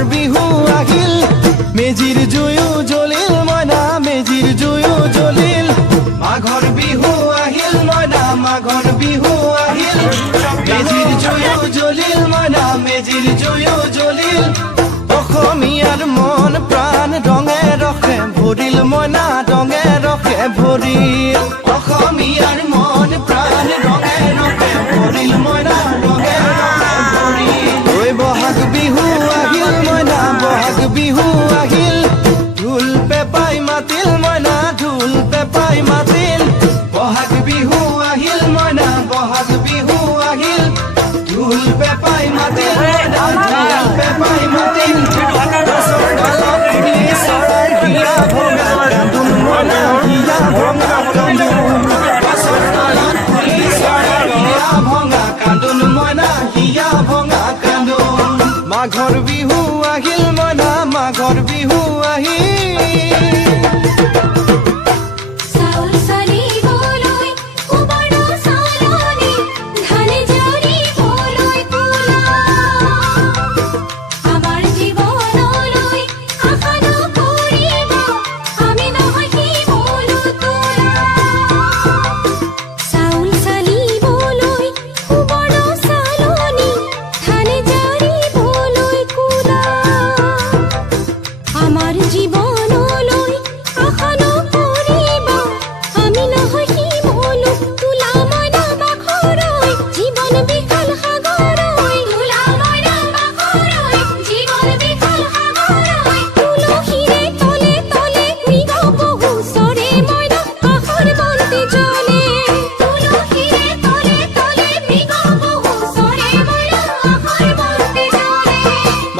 মাঘৰ বিহু আহিল মেজিৰ জুয়ো জ্বলিল মইনা মেজিৰ জুয়ো জ্বলিল মাঘৰ বিহু আহিল মইনা মাঘৰ বিহু আহিল মেজিৰ জুয়ো জ্বলিল মইনা মেজিৰ জুয়ো জ্বলিল অসমীয়াৰ মন প্ৰাণ ৰঙে ৰখে ভৰিল মইনা ৰঙে ৰখে ভৰিল অসমীয়াৰ মন প্ৰাণ ৰঙে ৰখে ভৰিল মইনা ৰঙে ৰখে ভৰিল ঐ বহাগ বিহু আহিল মইনা বহাগ বিহু আহিল ঢোল পেপাই মাতিল মইনা ঢোল পেপাই মাতিল বহাগ বিহু আহিল মইনা বহাগ বিহু আহিল ঢোল পেপাই মাতিল মইনা ঢোল পেপাই মাতিল গছৰ ডালত ফুলি চৰাইৰ হিয়া ভঙা কান্দোন মইনা হিয়া ভঙা কান্দোন গছৰ ডালত ফুলি চৰাইৰ হিয়া ভঙা কান্দোন মইনা হিয়া ভঙা কান্দোন মাঘৰ বিহু আহিল মইনা মাঘৰ বিহু আহিল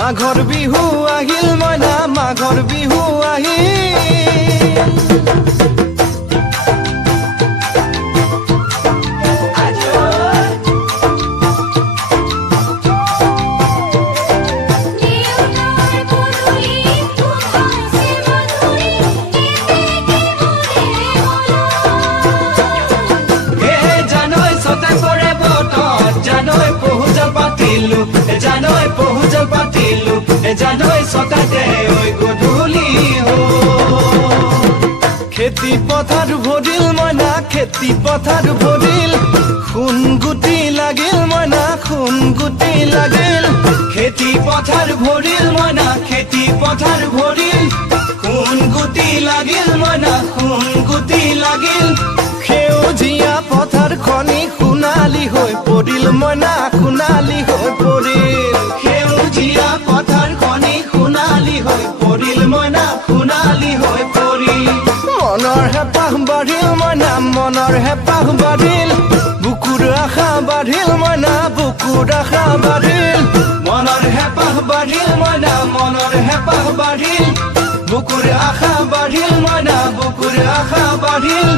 মাঘৰ বিহু আহিল মইনা মাঘৰ বিহু আহিল জানৈ ছটাতে ঐ গধূলি খেতি পথাৰ ভৰিল মইনা খেতি পথাৰ ভৰিল সোণ গুটি লাগিল মইনা সোণ গুটি লাগিল খেতি পথাৰ ভৰিল মইনা খেতি পথাৰ ভৰিল সোণ গুটি লাগিল মইনা সোণ গুটি লাগিল সেউজীয়া পথাৰ খনি সোণালী হৈ পৰিল মইনা সোণালী হৈ পৰিল সেউজীয়া পথাৰ খনি সোণালী হৈ পৰিল মইনা সোণালী হৈ পৰিল মনৰ হেঁপাহ বাঢ়িল মইনা মনৰ হেঁপাহ বাঢ়িল বুকুৰ আশা বাঢ়িল মইনা বুকুৰ আশা বাঢ়িল মনৰ হেঁপাহ বাঢ়িল মইনা মনৰ হেঁপাহ বাঢ়িল বুকুৰ আশা বাঢ়িল মইনা বুকুৰ আশা বাঢ়িল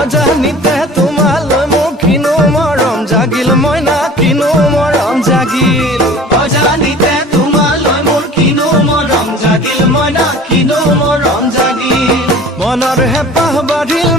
অজানিতে তোমালৈ মোৰ কিনো মৰম জাগিল মইনা কিনো মৰম জাগিল অজানিতে তোমালৈ মোৰ কিনো মৰম জাগিল মইনা কিনো মৰম জাগিল মনৰ হেঁপাহ বাঢ়িল